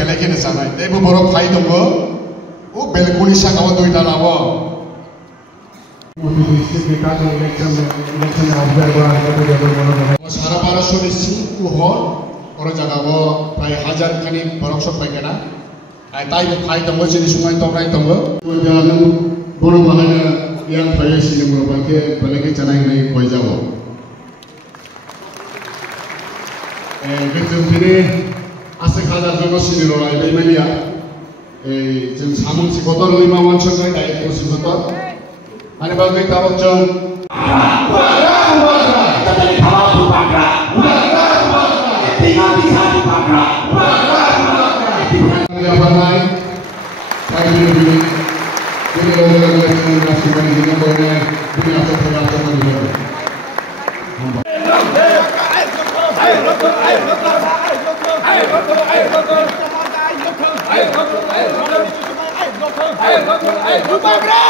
Beleknya sana, ibu borok kai tunggu, belek kulis yang kawan tuh dalam apa? Sekarang para sulit sih, orang jaga wo, pray hajar kani borok sok baik na, tay kai tunggu jadi sungai tongkai tunggu, jalan borok mana yang pray sini borok baik, beleknya cana yang naik koi jawo. Gitu sini. Asik hajar jono sini loh, ini media. Jeng samun si kotor 5 wancung kali dari itu si kotor. Ane bagai tawak jeng. Kita tawak bubakra. Tinggal bisa bubakra. Yang lain, saya ini. Ini orang-orang yang mengasihi ini boleh diasah terasa juga. Bubagra!